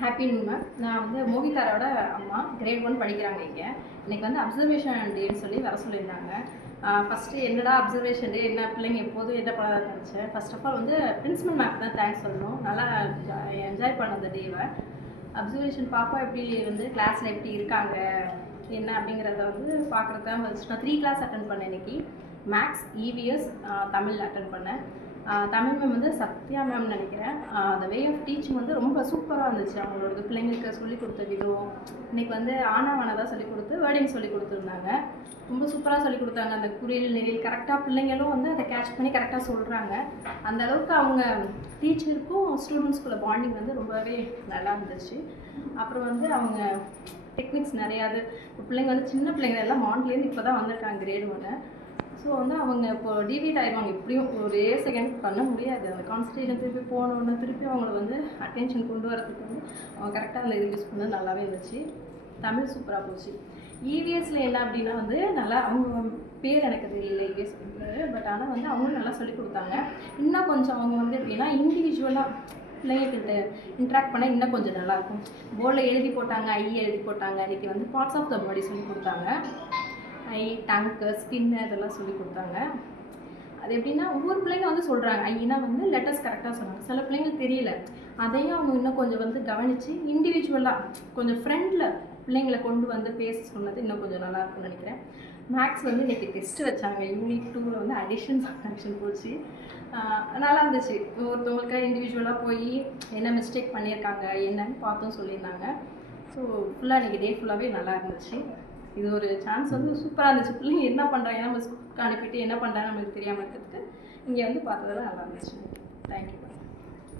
Happy new ma'am. நான் வந்து மோகிதாரோட அம்மா, கிரேட் 1 படிக்கிறாங்க இங்கே. இன்னைக்கு வந்து அப்சர்வேஷன் டேன்னு சொல்லி வர சொல்லியிருந்தாங்க. ஃபஸ்ட்டு என்னடா அப்சர்வேஷன் டே, என்ன பிள்ளைங்க எப்போதும் என்ன பண்ணாத நினச்சேன். ஃபர்ஸ்ட் ஆஃப் ஆல் வந்து பிரின்சிபல் மேம் தான் தேங்க்ஸ் சொல்லணும். நல்லா என்ஜாய் பண்ண அந்த டேவை. அப்சர்வேஷன் பாப்பா எப்படி வந்து கிளாஸில் எப்படி இருக்காங்க என்ன அப்படிங்கிறத வந்து பார்க்குறது தான் ஃபஸ்ட். நான் 3 கிளாஸ் அட்டன் பண்ணேன் இன்னைக்கு. மேக்ஸ், இவிஎஸ், தமிழ் அட்டன் பண்ணேன். தமிழ் மேம் வந்து சத்யா மேம் நினைக்கிறேன். அந்த வே ஆஃப் டீச்சிங் வந்து ரொம்ப சூப்பராக இருந்துச்சு. அவங்களோட பிள்ளைங்களுக்கு சொல்லிக் கொடுத்த விதம், இன்றைக்கி வந்து ஆனாவானதாக சொல்லிக் கொடுத்து வேர்டிங் சொல்லி கொடுத்துருந்தாங்க. ரொம்ப சூப்பராக சொல்லிக் கொடுத்தாங்க. அந்த குறியல் நெறியல் கரெக்டாக பிள்ளைங்களும் வந்து அதை கேட்ச் பண்ணி கரெக்டாக சொல்கிறாங்க. அந்த அளவுக்கு அவங்க டீச்சருக்கும் ஸ்டூடெண்ட்ஸ்குள்ள பாண்டிங் வந்து ரொம்பவே நல்லா இருந்துச்சு. அப்புறம் வந்து அவங்க டெக்னிக்ஸ் நிறையாது. பிள்ளைங்க வந்து சின்ன பிள்ளைங்க எல்லாம் மாண்ட்லேருந்து இப்போ தான் வந்திருக்காங்க கிரேட் 1. ஸோ வந்து அவங்க இப்போ டிவிட் ஆகிடுவாங்க. எப்படியும் ஒரே செகண்ட் பண்ண முடியாது. அந்த கான்சன்ட்ரேஷன் திருப்பி போனோன்னு திருப்பி அவங்கள வந்து அட்டென்ஷன் கொண்டு வரதுக்கு வந்து அவங்க கரெக்டாக அந்த இது யூஸ் பண்ணது நல்லாவே இருந்துச்சு. தமிழ் சூப்பராக போச்சு. இவிஎஸ்ல என்ன அப்படின்னா வந்து நல்லா அவங்க பேர் எனக்கு தெரியல இவிஎஸ் பேர், பட் ஆனால் வந்து அவங்களும் நல்லா சொல்லிக் கொடுத்தாங்க. இன்னும் கொஞ்சம் அவங்க வந்து எப்படின்னா இண்டிவிஜுவலாக பிள்ளைங்கக்கிட்ட இன்ட்ராக்ட் பண்ணால் இன்னும் கொஞ்சம் நல்லாயிருக்கும். போர்டில் எழுதி போட்டாங்க, ஐ எழுதி போட்டாங்க. இன்றைக்கி வந்து பார்ட்ஸ் ஆஃப் த பாடி சொல்லி கொடுத்தாங்க. ஐ, டங்க்கு, ஸ்கின்னு இதெல்லாம் சொல்லி கொடுத்தாங்க. அது எப்படின்னா ஒவ்வொரு பிள்ளைங்க வந்து சொல்கிறாங்க. ஐனா வந்து லெட்டர்ஸ் கரெக்டாக சொன்னாங்க. சில பிள்ளைங்களுக்கு தெரியல. அதையும் அவங்க இன்னும் கொஞ்சம் வந்து கவனித்து இண்டிவிஜுவலாக கொஞ்சம் ஃப்ரெண்டில் பிள்ளைங்களை கொண்டு வந்து பேச சொன்னது இன்னும் கொஞ்சம் நல்லாயிருக்கும்னு நினைக்கிறேன். மேக்ஸ் வந்து இன்றைக்கி டெஸ்ட்டு வச்சாங்க. யூனிட் 2 வந்து அடிஷன் சப்ட்ராக்ஷன் போச்சு. நல்லா இருந்துச்சு. ஒருத்தவங்களுக்கு இண்டிவிஜுவலாக போய் என்ன மிஸ்டேக் பண்ணியிருக்காங்க என்னன்னு பார்த்தும் சொல்லியிருந்தாங்க. ஸோ ஃபுல்லாக இன்றைக்கி டே ஃபுல்லாகவே நல்லா இருந்துச்சு. இது ஒரு சான்ஸ் வந்து சூப்பராக இருந்துச்சு. பிள்ளைங்க என்ன பண்ணுறாங்க, நம்ம ஸ்கூலுக்கு அனுப்பிட்டு என்ன பண்ணுறாங்க நம்மளுக்கு தெரியாமல் இருக்கிறதுக்கு இங்கே வந்து பார்த்ததெல்லாம் நல்லா இருந்துச்சு. தேங்க்யூ.